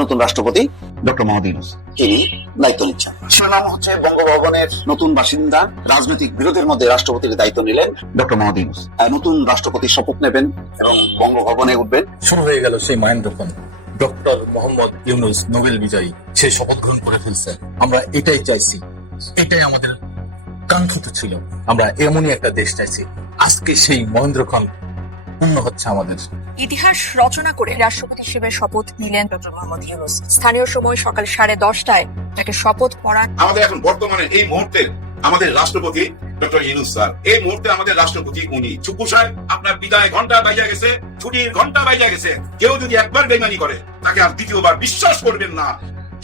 নতুন রাষ্ট্রপতি ডক্টর মোহাম্মদ ইউনূস তিনি দায়িত্ব নিচ্ছেন। শিরোনাম হচ্ছে বঙ্গভবনের নতুন বাসিন্দা, রাজনৈতিক বিরোধীর মধ্যে রাষ্ট্রপতির দায়িত্ব নিলেন ডক্টর মোহাম্মদ ইউনূস। নতুন রাষ্ট্রপতি শপথ নেবেন এবং বঙ্গভবনে উঠবেন। শুরু হয়ে গেল সেই মহেন্দ্রক্ষণ। ডক্টর মোহাম্মদ ইউনূস নোবেল বিজয়ী, সে শপথ গ্রহণ করে ফেলছে। আমরা এটাই চাইছি, এটাই আমাদের কাঙ্ক্ষিত ছিল। আমরা এমনই একটা দেশ চাইছি। আজকে সেই মহেন্দ্রক্ষণ পূর্ণ হচ্ছে আমাদের। ইতিহাস রচনা করে রাষ্ট্রপতি হিসেবে শপথ নিলেন ডক্টর মোহাম্মদ ইউনূস। স্থানীয় সময় সকাল 10:30টায় তাকে শপথ পড়ান। আমাদের এখন বর্তমানে এই মুহূর্তে আমাদের রাষ্ট্রপতি ডক্টর ইউনূস স্যার। এই মুহূর্তে আমাদের রাষ্ট্রপতি উনি। চুপ্পু সাহেব, আপনার বিদায় ঘন্টা বাজে গেছে, ছুটির ঘন্টা বাজে গেছে। কেউ যদি একবার বেইমানি করে তাকে আর দ্বিতীয়বার বিশ্বাস করবেন না।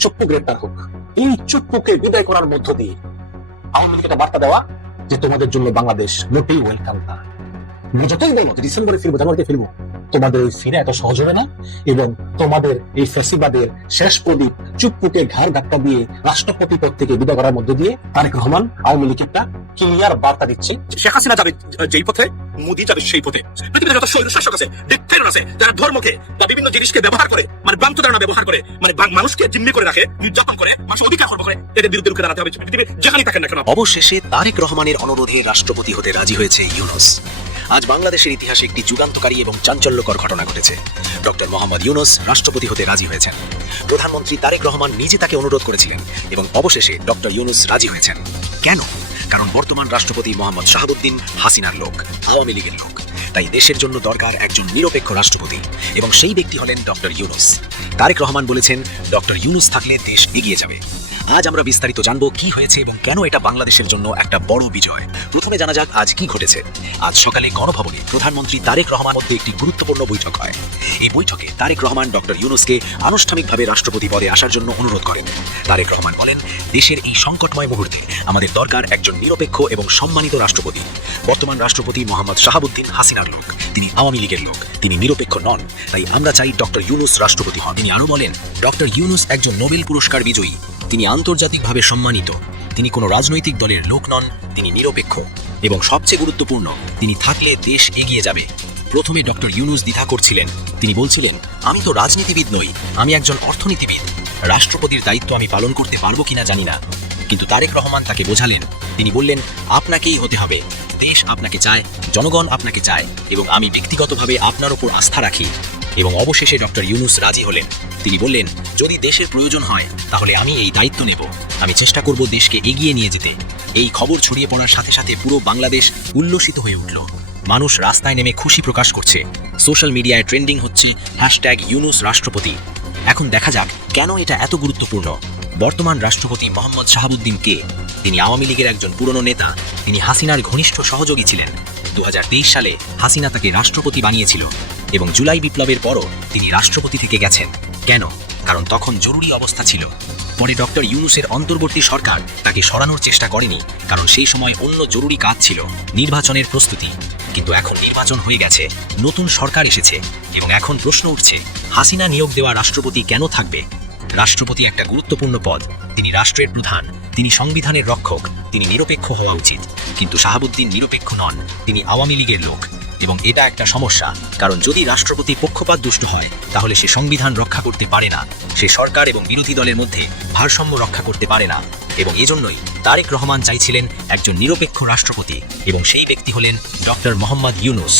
চুপ্পু গ্রেপ্তার হোক। এই চুপ্পুকে বিদায় করার মধ্য দিয়ে আওয়ামী লীগকে একটা বার্তা দেওয়া যে তোমাদের জন্য বাংলাদেশ মোটেই ওয়েলকাম না। যতই বলো যে ডিসেম্বরে ফিরবো, জানুয়ারিতে ফিরবো, তোমাদের ওই ফিরে এত সহজ হবে না। এবং তোমাদের এই ফ্যাসিবাদের শেষ প্রদীপ চুপ্পুকে ঘাড় ধাক্কা দিয়ে রাষ্ট্রপতি পদ থেকে বিদায় করার মধ্য দিয়ে তারেক রহমান আওয়ামী লীগকে একটা ক্লিয়ার বার্তা দিচ্ছে। শেখ হাসিনা যাবে যেই পথে, মোদী যাবে সেই পথে। পৃথিবীতে যত শৈল শাসক আছে, ডিক্টেটর আছে, যারা ধর্মকে বা বিভিন্ন জিনিসকে ব্যবহার করে, মানে ভ্রান্ত ধারণা ব্যবহার করে, মানে মানুষকে জিম্মি করে রাখে, নির্যাতন করে, মানুষের অধিকার খর্ব করে, এদের বিরুদ্ধে রুখে দাঁড়াতে হবে। পৃথিবী যেখানেই থাকেন না কেন। অবশেষে তারেক রহমানের অনুরোধে রাষ্ট্রপতি হতে রাজি হয়েছে ইউনূস। আজ বাংলাদেশের ইতিহাসে একটি যুগান্তকারী এবং চাঞ্চল্যকর ঘটনা ঘটেছে। ডক্টর মোহাম্মদ ইউনূস রাষ্ট্রপতি হতে রাজি হয়েছেন। প্রধানমন্ত্রী তারেক রহমান নিজে তাকে অনুরোধ করেছিলেন এবং অবশেষে ডক্টর ইউনূস রাজি হয়েছেন। কেন? কারণ বর্তমান রাষ্ট্রপতি মোহাম্মদ শাহাবুদ্দিন হাসিনার লোক, আওয়ামী লীগের লোক। তাই দেশের জন্য দরকার একজন নিরপেক্ষ রাষ্ট্রপতি এবং সেই ব্যক্তি হলেন ডক্টর ইউনূস। তারেক রহমান বলেছেন, ডক্টর ইউনূস থাকলে দেশ এগিয়ে যাবে। আজ আমরা বিস্তারিত জানবো কি হয়েছে এবং কেন এটা বাংলাদেশের জন্য একটা বড় বিজয়। প্রথমে জানা যাক আজ কি ঘটেছে। আজ সকালে গণভবনে প্রধানমন্ত্রী তারেক রহমানের মধ্যে একটি গুরুত্বপূর্ণ বৈঠক হয়। এই বৈঠকে তারেক রহমান ডক্টর ইউনূসকে আনুষ্ঠানিকভাবে রাষ্ট্রপতি পদে আসার জন্য অনুরোধ করেন। তারেক রহমান বলেন, দেশের এই সংকটময় মুহূর্তে আমাদের দরকার একজন নিরপেক্ষ এবং সম্মানিত রাষ্ট্রপতি। বর্তমান রাষ্ট্রপতি মোহাম্মদ শাহাবুদ্দিন হাসিনার লোক, তিনি আওয়ামী লীগের লোক, তিনি নিরপেক্ষ নন। তাই আমরা চাই ডক্টর ইউনূস রাষ্ট্রপতি হন। তিনি আরো বলেন, ডক্টর ইউনূস একজন নোবেল পুরস্কার বিজয়ী, তিনি আন্তর্জাতিকভাবে সম্মানিত, তিনি কোনো রাজনৈতিক দলের লোক নন, তিনি নিরপেক্ষ এবং সবচেয়ে গুরুত্বপূর্ণ, তিনি থাকলে দেশ এগিয়ে যাবে। প্রথমে ডক্টর ইউনূস দ্বিধা করছিলেন। তিনি বলছিলেন, আমি তো রাজনীতিবিদ নই, আমি একজন অর্থনীতিবিদ, রাষ্ট্রপতির দায়িত্ব আমি পালন করতে পারবো কিনা জানি না। কিন্তু তারেক রহমান তাকে বোঝালেন। তিনি বললেন, আপনাকেই হতে হবে, দেশ আপনাকে চায়, জনগণ আপনাকে চায় এবং আমি ব্যক্তিগতভাবে আপনার উপর আস্থা রাখি। এবং অবশেষে ডক্টর ইউনূস রাজি হলেন। তিনি বললেন, যদি দেশের প্রয়োজন হয় তাহলে আমি এই দায়িত্ব নেব, আমি চেষ্টা করব দেশকে এগিয়ে নিয়ে যেতে। এই খবর ছড়িয়ে পড়ার সাথে সাথে পুরো বাংলাদেশ উল্লসিত হয়ে উঠল। মানুষ রাস্তায় নেমে খুশি প্রকাশ করছে, সোশ্যাল মিডিয়ায় ট্রেন্ডিং হচ্ছে #ইউনূস রাষ্ট্রপতি। এখন দেখা যাক কেন এটা এত গুরুত্বপূর্ণ। বর্তমান রাষ্ট্রপতি মোহাম্মদ শাহাবুদ্দিন কে? তিনি আওয়ামী লীগের একজন পুরনো নেতা, তিনি হাসিনার ঘনিষ্ঠ সহযোগী ছিলেন। 2023 সালে হাসিনা তাকে রাষ্ট্রপতি বানিয়েছিল এবং জুলাই বিপ্লবের পরও তিনি রাষ্ট্রপতি থেকে গেছেন। কেন? কারণ তখন জরুরি অবস্থা ছিল। পরে ডক্টর ইউনূসের অন্তর্বর্তী সরকার তাকে সরানোর চেষ্টা করেনি, কারণ সেই সময় অন্য জরুরি কাজ ছিল, নির্বাচনের প্রস্তুতি। কিন্তু এখন নির্বাচন হয়ে গেছে, নতুন সরকার এসেছে এবং এখন প্রশ্ন উঠছে, হাসিনা নিয়োগ দেওয়া রাষ্ট্রপতি কেন থাকবে? রাষ্ট্রপতি একটা গুরুত্বপূর্ণ পদ, তিনি রাষ্ট্রের প্রধান, তিনি সংবিধানের রক্ষক, তিনি নিরপেক্ষ হওয়া উচিত। কিন্তু শাহাবুদ্দিন নিরপেক্ষ নন, তিনি আওয়ামী লীগের লোক এবং এটা একটা সমস্যা। কারণ যদি রাষ্ট্রপতি পক্ষপাত দুষ্ট হয় তাহলে সে সংবিধান রক্ষা করতে পারে না, সে সরকার এবং বিরোধী দলের মধ্যে ভারসাম্য রক্ষা করতে পারে না। এবং এজন্যই তারেক রহমান চাইছিলেন একজন নিরপেক্ষ রাষ্ট্রপতি এবং সেই ব্যক্তি হলেন ডক্টর মোহাম্মদ ইউনূস।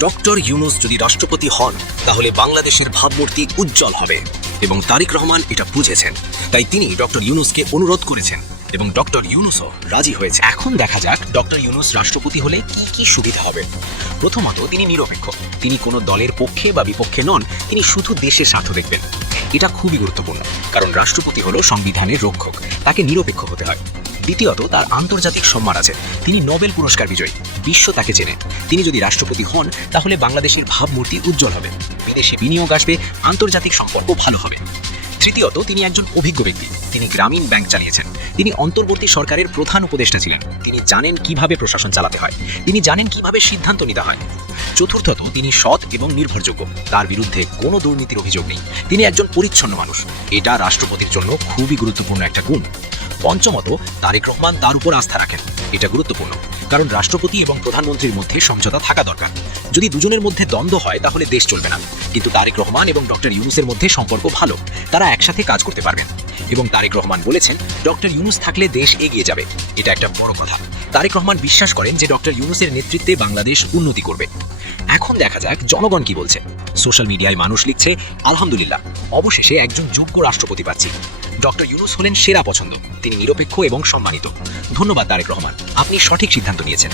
ডক্টর ইউনূস যদি রাষ্ট্রপতি হন তাহলে বাংলাদেশের ভাবমূর্তি উজ্জ্বল হবে এবং তারেক রহমান এটা বুঝেছেন। তাই তিনি ডক্টর ইউনূসকে অনুরোধ করেছেন এবং ডক্টর ইউনূসও রাজি হয়েছে। এখন দেখা যাক ডক্টর ইউনূস রাষ্ট্রপতি হলে কি কি সুবিধা হবে। প্রথমত, তিনি নিরপেক্ষ, তিনি কোনো দলের পক্ষে বা বিপক্ষে নন, তিনি শুধু দেশের স্বার্থ দেখবেন। এটা খুবই গুরুত্বপূর্ণ, কারণ রাষ্ট্রপতি হলো সংবিধানের রক্ষক, তাকে নিরপেক্ষ হতে হয়। দ্বিতীয়ত, তার আন্তর্জাতিক সম্মান আছে, তিনি নোবেল পুরস্কার বিজয়ী, বিশ্ব তাকে চেনে। তিনি যদি রাষ্ট্রপতি হন তাহলে বাংলাদেশের ভাবমূর্তি উজ্জ্বল হবে, বিদেশে বিনিয়োগ আসবে, আন্তর্জাতিক সম্পর্ক ভালো হবে। তৃতীয়ত, তিনি একজন অভিজ্ঞ ব্যক্তি, তিনি গ্রামীণ ব্যাংক চালিয়েছেন, তিনি অন্তর্বর্তী সরকারের প্রধান উপদেষ্টা ছিলেন, তিনি জানেন কিভাবে প্রশাসন চালাতে হয়, তিনি জানেন কিভাবে সিদ্ধান্ত নিতে হয়। চতুর্থত, তিনি সৎ এবং নির্ভরযোগ্য, তার বিরুদ্ধে কোনো দুর্নীতির অভিযোগ নেই, তিনি একজন পরিচ্ছন্ন মানুষ। এটা রাষ্ট্রপতির জন্য খুবই গুরুত্বপূর্ণ একটা গুণ। পঞ্চমত, তারেক রহমান তার উপর আস্থা রাখেন। এটা গুরুত্বপূর্ণ, কারণ রাষ্ট্রপতি এবং প্রধানমন্ত্রীর মধ্যে সমঝোতা থাকা দরকার। যদি দুজনের মধ্যে দ্বন্দ্ব হয় তাহলে দেশ চলবে না। কিন্তু তারেক রহমান এবং ডক্টর ইউনূসের মধ্যে সম্পর্ক ভালো, তারা একসাথে কাজ করতে পারবেন। এবং তারেক রহমান বলেছেন, ডক্টর ইউনূস থাকলে দেশ এগিয়ে যাবে। এটা একটা বড় কথা। তারেক রহমান বিশ্বাস করেন যে ডক্টর ইউনূসের নেতৃত্বে বাংলাদেশ উন্নতি করবে। এখন দেখা যাক জনগণ কি বলছে। সোশ্যাল মিডিয়ায় মানুষ লিখছে, আলহামদুলিল্লাহ, অবশেষে একজন যোগ্য রাষ্ট্রপতি পাচ্ছি। ডক্টর ইউনূস হলেন সেরা পছন্দ, তিনি নিরপেক্ষ এবং সম্মানিত। ধন্যবাদ তারেক রহমান, আপনি সঠিক সিদ্ধান্ত নিয়েছেন।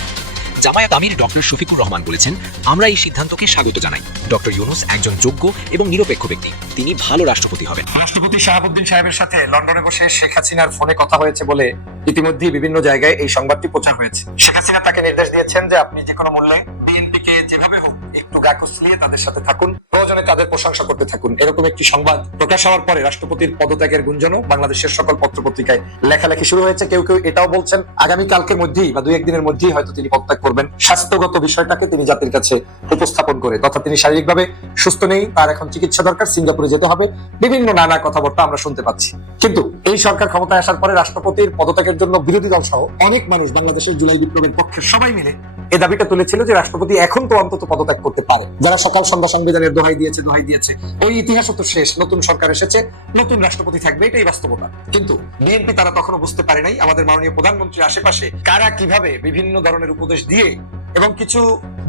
জামায়াত আমির ডক্টর শফিকুর রহমান বলেছেন, আমরা এই সিদ্ধান্তকে স্বাগত জানাই। ডক্টর ইউনূস একজন যোগ্য এবং নিরপেক্ষ ব্যক্তি, তিনি ভালো রাষ্ট্রপতি হবেন। রাষ্ট্রপতি শাহাবুদ্দিন সাহেবের সাথে লন্ডনে বসে শেখ হাসিনার ফোনে কথা হয়েছে বলে ইতিমধ্যেই বিভিন্ন জায়গায় এই সংবাদটি প্রচার হয়েছে। শেখ হাসিনা তাকে নির্দেশ দিয়েছেন যে আপনি যে কোনো মূল্যে বিএনপিকে যেভাবে হোক একটু গা কুচলিয়ে তাদের সাথে থাকুন, প্রয়োজনে তাদের প্রশংসা করতে থাকুন। এরকম একটি সংবাদ প্রকাশ হওয়ার পরে রাষ্ট্রপতির পদত্যাগের গুঞ্জনও বাংলাদেশের সকল পত্রপত্রিকায় লেখালেখি শুরু হয়েছে। কেউ কেউ এটাও বলছেন আগামী কালকের মধ্যেই বা 2-1 দিনের মধ্যেই হয়তো তিনি পদত্যাগ করবেন, স্বাস্থ্যগত বিষয়টাকে তিনি জাতির কাছে উপস্থাপন করে, তথা তিনি শারীরিকভাবে সুস্থ নেই, তার এখন চিকিৎসা দরকার, সিঙ্গাপুরে যেতে হবে, বিভিন্ন নানা কথাবার্তা আমরা শুনতে পাচ্ছি। কিন্তু এই সরকার ক্ষমতায় আসার পরে রাষ্ট্রপতির পদত্যাগের জন্য বিরোধী দল সহ অনেক মানুষ বাংলাদেশের জুলাই বিপ্লবের পক্ষে সবাই মিলে এই দাবিটা তুলেছিল যে রাষ্ট্রপতি এখন তো অন্তত পদত্যাগ করতে পারে। যারা সকাল সন্ধ্যা সংবিধানের দোহাই দিয়েছে, ওই ইতিহাস তো শেষ, নতুন সরকার এসেছে, নতুন রাষ্ট্রপতি থাকবে, এটাই বাস্তবতা। কিন্তু বিএনপি তারা তখনও বুঝতে পারে নাই আমাদের মাননীয় প্রধানমন্ত্রীর আশেপাশে কারা কিভাবে বিভিন্ন ধরনের উপদেশ দিয়ে এবং কিছু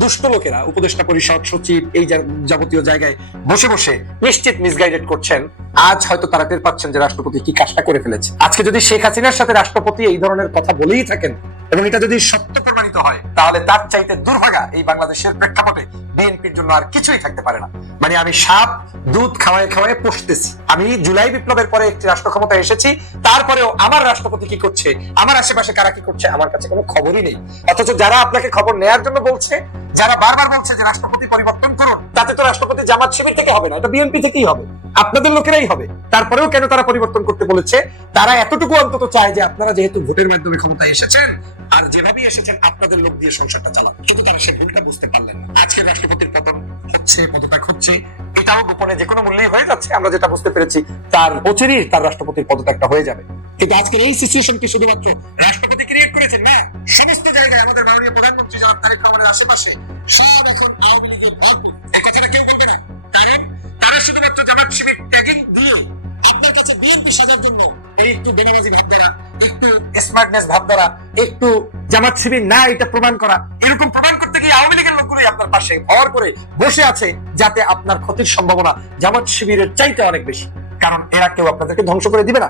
দুষ্ট লোকেরা উপদেষ্টা পরিষদ, সচিব, এই যাবতীয় জায়গায় বসে বসে নিশ্চিত মিসগাইডেড করছেন। আজ হয়তো তারা টের পাচ্ছেন যে রাষ্ট্রপতি কি কাজটা করে ফেলেছে। আজকে যদি শেখ হাসিনার সাথে রাষ্ট্রপতি এই ধরনের কথা বলেই থাকেন এবং এটা যদি সত্য প্রমাণিত হয়, তাহলে তার চাইতে দুর্ভাগা এই বাংলাদেশের প্রেক্ষাপটে বিএনপির জন্য আর কিছুই থাকতে পারে না। মানে আমি সাপ দুধ খাওয়ায় খাওয়ায় পুষতেছি। আমি জুলাই বিপ্লবের পরে একটি রাষ্ট্র ক্ষমতায় এসেছি, তারপরেও আমার রাষ্ট্রপতি কি করছে, আমার আশেপাশে কারা কি করছে, আমার কাছে কোনো খবরই নেই। অথচ যারা আপনাকে খবর নেয়ার জন্য বলছে, যারা বারবার বলছে যে রাষ্ট্রপতি পরিবর্তন করুন, তাতে তো রাষ্ট্রপতি জামাত শিবির থেকে হবে না, এটা বিএনপি থেকেই হবে, আপনাদের লোকেরাই হবে। তারপরেও কেন তারা পরিবর্তন করতে বলেছে? তারা এতটুকু অন্তত চায় যে আপনারা যেহেতু ভোটের মাধ্যমে ক্ষমতায় এসেছেন, আর যেভাবেই এসেছেন আপনাদের লোক দিয়ে সংসারটা চালান। কিন্তু তারা সে ভুলটা বুঝতে পারলেন না। আজকে রাষ্ট্রপতির পতন হচ্ছে, পদত্যাগ হচ্ছে, এটাও গোপনে যে কোনো মূল্যেই হয়ে যাচ্ছে। আমরা যেটা বুঝতে পেরেছি, তার অচিরেই তার রাষ্ট্রপতির পদত্যাগটা হয়ে যাবে। কিন্তু আজকের এই সিচুয়েশন কি শুধুমাত্র রাষ্ট্রপতি ক্রিয়েট করেছেন? না, সমস্ত জায়গায় আমাদের মাননীয় প্রধানমন্ত্রী জনাব তারেক রহমানের আশেপাশে সব এখন আওয়ামী লীগের ভরপুর। এই কথাটা কেউ বলবে না, কারণ তারা শুধুমাত্র জামাত শিবির ট্যাগিং দিয়ে আপনার কাছে বিএনপি সাজার জন্য এই একটু বেনামাজি ভাব দ্বারা, একটু স্মার্টনেস ভাব দ্বারা, একটু জামাত শিবির না এটা প্রমাণ করা, এরকম প্রমাণ করতে গিয়ে আওয়ামী লীগের লোকগুলোই আপনার পাশে ভর করে বসে আছে, যাতে আপনার ক্ষতির সম্ভাবনা জামাত শিবিরের চাইতে অনেক বেশি। কারণ এরা কেউ আপনাদেরকে ধ্বংস করে দিবে না।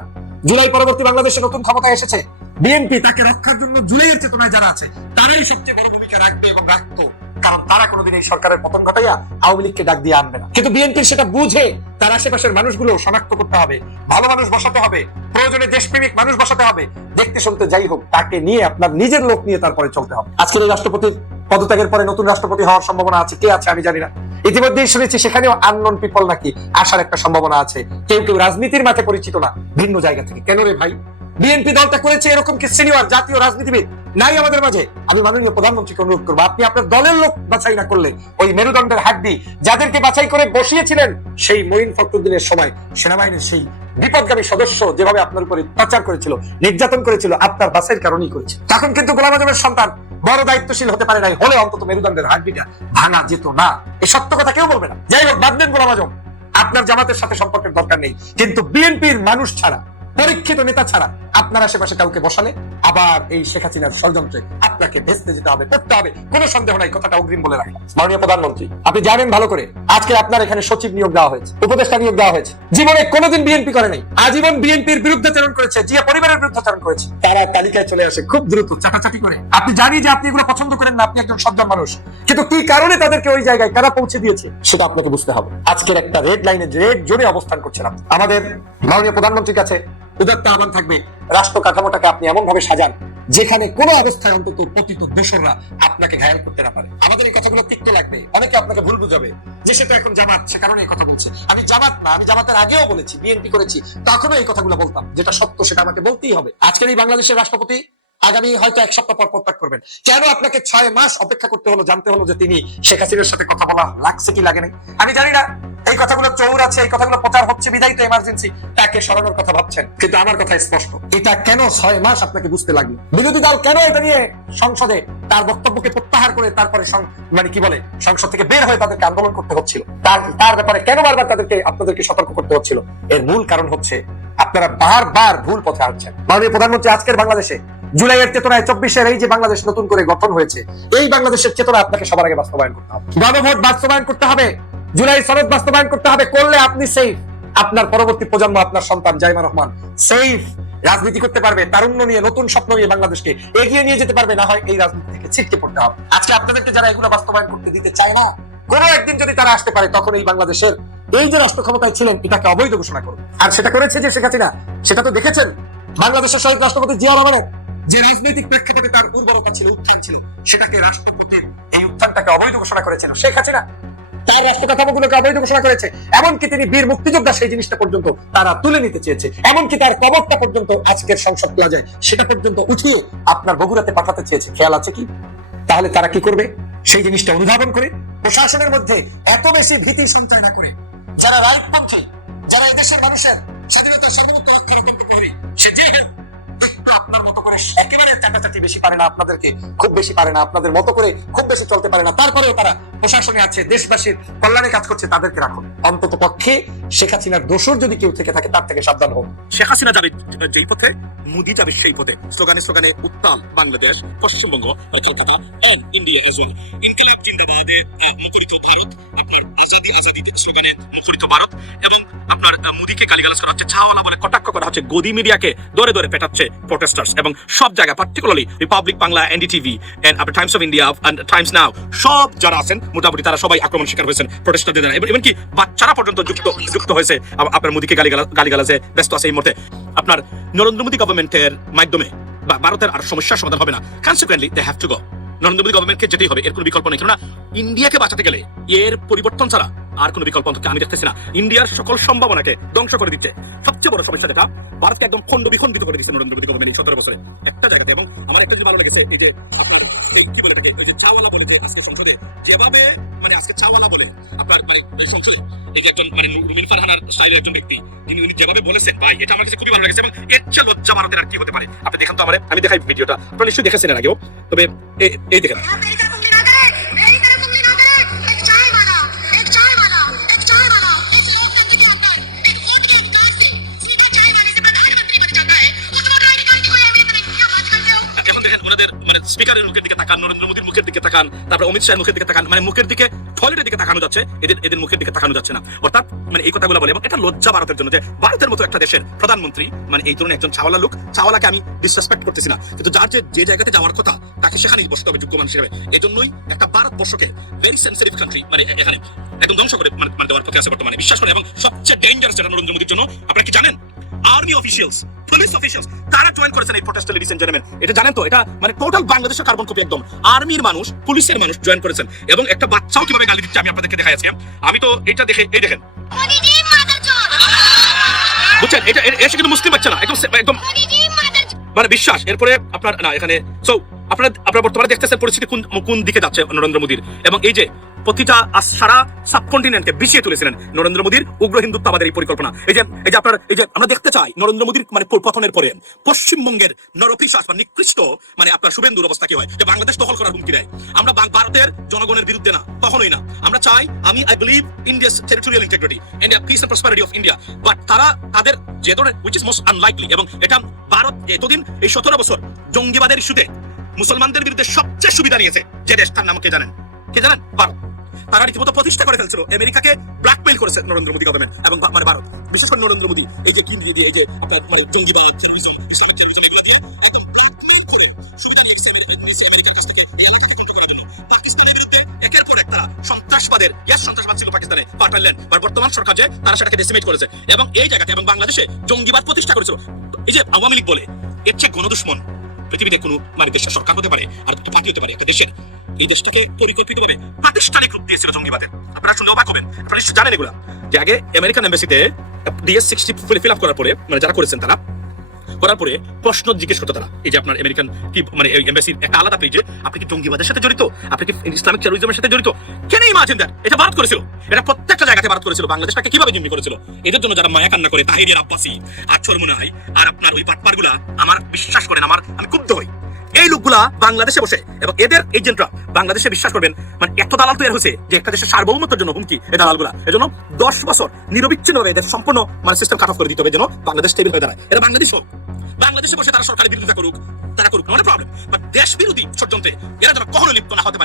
জুলাই পরবর্তী বাংলাদেশে নতুন ক্ষমতায় এসেছে, বিএনপি তাকে রক্ষার জন্য জুলাইয়ের চেতনায় যারা আছে তারাই সবচেয়ে বড় ভূমিকা রাখবে এবং রাখতো, কারণ তারা কোনোদিন এই সরকারের পতন ঘটাইয়া আওয়ামী লীগকে ডাক দিয়ে আনবে না। কিন্তু বিএনপির সেটা বুঝে তার আশেপাশের মানুষগুলো শনাক্ত করতে হবে, ভালো মানুষ বসাতে হবে, প্রয়োজনে দেশপ্রেমিক মানুষ বসাতে হবে, দেখতে শুনতে যাই হোক তাকে নিয়ে আপনার নিজের লোক নিয়ে তারপরে চলতে হবে। আজকের এই রাষ্ট্রপতির পদত্যাগের পরে নতুন রাষ্ট্রপতি হওয়ার সম্ভাবনা আছে, কে আছে আমি জানি না। ইতিমধ্যেই শুনেছি সেখানেও আননোন পিপল নাকি আসার একটা সম্ভাবনা আছে। কেউ কেউ রাজনীতির মাঠে পরিচিত না, ভিন্ন জায়গা থেকে। কেন রে ভাই? বিএনপি দলটা করেছে এরকম কি সিনিয়র জাতীয় রাজনীতিবিদ নাই আমাদের মাঝে? আমি মাননীয় প্রধানমন্ত্রীকে অনুরোধ করবো, আপনি আপনার দলের লোক বাছাই না করলে, ওই মেরুদণ্ডের হাড্ডি যাদেরকে বাছাই করে বসিয়েছিলেন সেই মঈন ফখরুদ্দিনের সময় সেনাবাহিনীর সেই বিপদগামী সদস্য যেভাবে আপনার উপরে অত্যাচার করেছিল, নির্যাতন করেছিল, আপনার বাছাইয়ের কারণেই করেছে। তখন কিন্তু গোলাম আজমের সন্তান বড় দায়িত্বশীল হতে পারে নাই, হলে অন্তত মেরুদণ্ডের হাড্ডিটা ভাঙা যেত না। এই সত্য কথা কেউ বলবে না। যাই হোক, বাদ দেন গোলাম আজম, আপনার জামাতের সাথে সম্পর্কের দরকার নেই। কিন্তু বিএনপির মানুষ ছাড়া, পরীক্ষিত নেতা ছাড়া আপনার আশেপাশে কাউকে বসালে আবার এই শেখ হাসিনার ষড়যন্ত্রে আপনাকে ভেস্তে যেতে হবে, করতে হবে, কোনো সন্দেহ নাই। কথাটা অগ্রিম বলে রাখলাম। মাননীয় প্রধানমন্ত্রী, আপনি জানেন ভালো করে, আজকে আপনার এখানে সচিব নিয়োগ দেওয়া হয়েছে, উপদেষ্টা নিয়োগ দেওয়া হয়েছে। জীবনে কোনোদিন বিএনপি করে নাই, আজীবন বিএনপির বিরুদ্ধাচরণ করেছে, জিয়া পরিবারের বিরুদ্ধাচরণ করেছে। তারা তালিকায় চলে আসে খুব দ্রুত, চাটাচাটি করে। আপনি জানি যে আপনি এগুলো পছন্দ করেন না, আপনি একজন সজ্জন মানুষ, কিন্তু কি কারণে তাদেরকে ওই জায়গায় কারা পৌঁছে দিয়েছে সেটা আপনাকে বুঝতে হবে। আজকের একটা রেড লাইনে, রেড জোনে অবস্থান করছেন আপনি। আমাদের মাননীয় প্রধানমন্ত্রীর কাছে উদাত্ত আহ্বান থাকবে, রাষ্ট্র কাঠামোটাকে আপনি এমন ভাবে সাজান যেখানে কোনো অবস্থায় অন্তত পতিত দোসররা আপনাকে ঘায়াল করতে না পারে। আমাদের এই কথাগুলো তিক্ত লাগবে, অনেকে আপনাকে ভুল বুঝাবে যে সেটা এখন জামাত, সে কারণে এই কথা বলছে। আমি জামাত না, আমি জামাতের আগেও বলেছি, বিএনপি করেছি, তখনও এই কথাগুলো বলতাম। যেটা সত্য সেটা আমাকে বলতেই হবে। আজকের এই বাংলাদেশের রাষ্ট্রপতি আগামী হয়তো এক সপ্তাহ পর প্রত্যাগ করবেন। কেন আপনাকে 6 মাস অপেক্ষা করতে হলো, জানতে হলো যে তিনি শেখ হাসিনার সাথে কথা বলা লাগছে কি লাগে নাই? আমি জানি না এই কথাগুলো চৌর আছে, এই কথাগুলো প্রচার হচ্ছে বিধায়িত এমার্জেন্সি তাকে সরানোর কথা ভাবছেন, কিন্তু আমার কথা স্পষ্ট, এটা কেন 6 মাস আপনাকে বুঝতে লাগলো? বিরোধী দল কেন এটা নিয়ে সংসদে তার বক্তব্যকে প্রত্যাহার করে তারপরে মানে কি বলে সংসদ থেকে বের হয়ে তাদেরকে আন্দোলন করতে হচ্ছিল? তার ব্যাপারে কেন বারবার আপনাদেরকে সতর্ক করতে হচ্ছিল? এর মূল কারণ হচ্ছে আপনারা বারবার ভুল পথে হাঁটছেন। মাননীয় প্রধানমন্ত্রী আজকের বাংলাদেশে জুলাইয়ের চেতনায় 24-এর এই যে বাংলাদেশ নতুন করে গঠন হয়েছে, এই বাংলাদেশের চেতনা আপনাকে সবার আগে বাস্তবায়ন করতে হবে। গণভোট বাস্তবায়ন করতে হবে, জুলাই সনদ বাস্তবায়ন করতে হবে। করলে আপনি সেফ, আপনার পরবর্তী প্রজন্ম, আপনার সন্তান জাইমা রহমান সেফ রাজনীতি করতে পারবে, তারুণ্য নিয়ে, নতুন স্বপ্ন নিয়ে বাংলাদেশকে এগিয়ে নিয়ে যেতে পারবে। না হয় এই রাজনীতি থেকে ছিটকে পড়তে হবে। আজকে আপনাদেরকে যারা এগুলো বাস্তবায়ন করতে দিতে চায় না, কোনো একদিন যদি তারা আসতে পারে, তখন এই বাংলাদেশের এই যে রাষ্ট্র ক্ষমতায় ছিলেন এটাকে অবৈধ ঘোষণা করবে। আর সেটা করেছে যে শেখ হাসিনা, সেটা তো দেখেছেন বাংলাদেশের শহীদ রাষ্ট্রপতি জিয়া রহমানের যে রাজনৈতিক প্রেক্ষাপটে তার উর্বরতা ছিল, উত্থান ছিল, সেটাকে রাষ্ট্রপতি এই উত্থানটাকে অবৈধ ঘোষণা করেছিল শেখ হাসিনা। তার রাষ্ট্র কাঠামোগুলোকে অবৈধ ঘোষণা করেছে, এমনকি তিনি বীর মুক্তিযোদ্ধা সেই জিনিসটা পর্যন্ত তারা তুলে নিতে চেয়েছে, এমনকি তার কবরটা পর্যন্ত আজকের সংসদ প্লাজায় সেটা পর্যন্ত উঠিয়ে আপনার বগুড়াতে পাঠাতে চেয়েছে। খেয়াল আছে কি? তাহলে তারা কি করবে? সেই জিনিসটা অনুধাবন করে প্রশাসনের মধ্যে এত বেশি ভীতি সঞ্চার না করে, যারা রাজপন্থী, যারা এদেশের মানুষের স্বাধীনতার সার্বভৌমত্ব রক্ষার করে, সে যে আপনার মতো করে একেবারে চাটাচাটি বেশি পারে না, আপনাদেরকে খুব বেশি পারে না, আপনাদের মতো করে খুব বেশি চলতে পারে না, তারপরেও তারা প্রশাসনে আছে, দেশবাসীর কল্যাণে কাজ করছে, তাদেরকে রাখুন। অন্তত পক্ষে শেখ হাসিনার দোষর যদি কেউ থেকে থাকে তার থেকে সাবধান হোক। শেখ হাসিনা যাবে যেই পথে, মোদি যাবে সেই পথে। স্লোগানে স্লোগানে উত্তাল Bangladesh, Paschimbanga, Kolkata and India as well. ইনকিলাব জিন্দাবাদে মুখরিত ভারত, আপনার আজাদি আজাদি স্লোগানে মুখরিত ভারত, এবং আপনার মোদিকে গালিগালাজ করা হচ্ছে, ছাওয়ালা বলে কটাক্ষ করা হচ্ছে, গদি মিডিয়াকে দরে দরে পেটাচ্ছে প্রোটেস্টার্স, এবং সব জায়গায় particularly Republic Bangla, NDTV and আপনার Times of India and Times Now, সব যারা আছেন মোটামুটি তারা সবাই আক্রমণ শিকার হয়েছেন প্রোটেস্টারদের দ্বারা। এমনকি বাচ্চারা পর্যন্ত যুক্ত হয়েছে আপনার মোদিকে গালিগালাজে ব্যস্ত আছে এই মুহূর্তে। আপনার নরেন্দ্র মোদী গভর্নমেন্টের মাধ্যমে ভারতের আর সমস্যার সমাধান হবে না। Consequently they have to go. Narendra Modi গভর্নমেন্টকে যেতেই হবে, এর কোনো বিকল্প নেই। কেননা ইন্ডিয়াকে বাঁচাতে গেলে এর পরিবর্তন ছাড়া আর কোনো বিকল্প আমি দেখতেছি না। ইন্ডিয়ার সকল সম্ভাবনাকে ধ্বংস করে দিচ্ছে। সবচেয়ে বড় সমস্যা যেটা, ভারতকে একদম খণ্ড বিখণ্ডিত করে দিচ্ছে নরেন্দ্র মোদী গভর্নমেন্ট 17 বছরে একটা জায়গাতে। এবং আমার একটা জিনিস ভালো লেগেছে, এই যে আপনার এই কি বলে থাকে, ওই যে চাওয়ালা বলে, যে আজকে সংসদে যেভাবে মানে আজকে চাওয়ালা বলে আপনার মানে সংসদে এই যে একজন মানে রুমিন ফারহানার স্টাইলের একজন ব্যক্তি, তিনি উনি যেভাবে বলেছেন, ভাই এটা আমার কাছে খুবই ভালো লেগেছে। এবং এর চেয়ে লজ্জা ভারতের আর কি হতে পারে? আপনি দেখেন তো, আমি দেখাই ভিডিওটা, আপনারা নিশ্চয়ই দেখেছেন এর আগেও, তবে এই দেখেন। স্পিকারের মুখের দিকে তাকান, নরেন্দ্র মোদীর মুখের দিকে তাকান, তারপরে অমিত শাহের মুখের দিকে তাকান, মানে মুখের দিকে, টয়লেটের দিকে তাকানো যাচ্ছে, এদের মুখের দিকে তাকানো যাচ্ছে না। অর্থাৎ মানে এই কথাগুলো বলে, এবং এটা লজ্জা ভারতের জন্য যে ভারতের মতো একটা দেশের প্রধানমন্ত্রী মানে এই ধরনের একজন চাওয়ালা লোক। চাওয়ালাকে আমি ডিসরেসপেক্ট করতেছি না, কিন্তু যার যে জায়গাতে যাওয়ার কথা তাকে সেখানেই বসতে হবে যোগ্য মানুষ হিসেবে। এই জন্যই একটা ভারতবর্ষকে ভেরি সেন্সিটিভ কান্ট্রি মানে এখানে একদম ধ্বংস করে মানে দেওয়ার পথে আছে বর্তমানে, বিশ্বাস করে। এবং সবচেয়ে ডেঞ্জারাস যেটা নরেন্দ্র মোদীর জন্য, আপনারা কি জানেন? আর্মি অফিসিয়ালস, পুলিশ অফিসিয়ালস, তারা জয়েন করেছেন এই প্রোটেস্টে, লেডিস এন্ড জেন্টলম্যান। এটা জানেন তো? এটা মানে টোটাল বাংলাদেশের কার্বন কপি একদম। আর্মির মানুষ, পুলিশের মানুষ জয়েন করেছেন, এবং একটা বাচ্চাও কিভাবে গালি দিচ্ছে আমি আপনাদেরকে দেখাই আছি। আমি তো এটা দেখে, এই দেখেন, বুঝছেন, এটা এসে কিন্তু মুসলিম বাচ্চা না, একদম মানে বিশ্বাস। এরপরে আপনার না এখানে সো আপনারা বর্তমানে দেখতেছেন পরিস্থিতি কোন দিকে যাচ্ছে নরেন্দ্র মোদীর। এবং এই যে প্রতিটা সারা সাবকন্টিনেন্টকে বিছিয়ে তুলেছিলেন নরেন্দ্র মোদীর উগ্র হিন্দুত্ববাদের এই পরিকল্পনা। এই যে আপনার এই যে আমরা দেখতে চাই নরেন্দ্র মোদীর মানে পতনের পরে পশ্চিমবঙ্গের নরপিশাচ বা নিকৃষ্ট মানে আপনার শুভেন্দুর অবস্থা কি হয়, যে বাংলাদেশ দখল করার হুমকি দেয়। আমরা ভারতের জনগণের বিরুদ্ধে না, কখনোই না। আমরা চাই, I believe India's territorial integrity and peace and prosperity of India. But তাদের যে ধরনের, হুইচ ইজ মোস্ট আনলাইকলি, এবং এটা ভারত এতদিন এই 17 বছর জঙ্গিবাদের ইস্যুতে মুসলমানদের বিরুদ্ধে সবচেয়ে সুবিধা নিয়েছে যে দেশ, তার নাম কে জানেন? ভারত। তারা রীতিমতো প্রতিষ্ঠা করে ফেলছিল, আমেরিকাকে ব্ল্যাকমেইল করেছে নরেন্দ্র মোদী গভর্নমেন্ট এবং মানে ভারত, বিশেষ করে নরেন্দ্র মোদী এই যে কি দিয়ে এই যে আপনার মানে জঙ্গিবাদ, একের পর একটা সন্ত্রাসবাদের সন্ত্রাসবাদ ছিল পাকিস্তানে পাঠালেন, বর্তমান সরকার যে তারা সেটাকে ডেসিমেট করেছে, এবং এই জায়গাতে এবং বাংলাদেশে জঙ্গিবাদ প্রতিষ্ঠা করেছিল। এই যে আওয়ামী লীগ বলে, এর চেয়ে গণদুশ্মন পৃথিবীতে কোনো মানে দেশের সরকার হতে পারে আর পার্টি হতে পারে একটা দেশের। এই দেশটাকে পরিকল্পিতভাবে প্রাতিষ্ঠানিক রূপ দিয়েছিল জঙ্গিবাদের। আপনারা শুনে অবাক হবেন, আপনারা নিশ্চয়ই জানেন এগুলা, যে আগে আমেরিকান এম্বাসিতে DS-60 ফিল আপ করার পরে মানে যারা করেছেন তারা করার পরে প্রশ্ন জিজ্ঞেস করতো তারা, এই যে আপনার আমেরিকান কি মানে এমবাসির একটা আলাদা পেজে, আপনি কি জঙ্গিবাদের সাথে জড়িত, আপনি কি ইসলামিক টেরোরিজমের সাথে জড়িত, কেন ইমাজিন দ্যাট, এটা ভারত করেছিল, এটা প্রত্যেকটা জায়গাতে ভারত করেছিল, বাংলাদেশটাকে কিভাবে জিম্মি করেছিল। এদের জন্য যারা মায়া কান্না করে, তাহির আব্বাসী আর চরমুনা হয় আর আপনার ওই পাটপারগুলা, আমার বিশ্বাস করেন আমি ক্ষুব্ধ হই। এই লোকগুলা বাংলাদেশে বসে এবং এদের এজেন্টরা বাংলাদেশে বিশ্বাস করবেন মানে এত দালাল তৈরি হয়েছে যে একটা দেশের সার্বভৌমত্বের জন্য হুমকি এই দালালগুলা। এজন্য 10 বছর নিরবিচ্ছিন্নভাবে এদের সম্পূর্ণ মানে সিস্টেম কাট অফ করে দিতে হবে যেন বাংলাদেশ টেবিল হয়ে দাঁড়ায়। এরা বাংলাদেশ হোক, বাংলাদেশে বসে তারা সরকারি বিরোধিতা করুক, তারা করুক, নট প্রবলেম, বাট দেশ বিরোধী ষড়যন্ত্রে এরা যেন কখনো লিপ্ত না হতে পারে।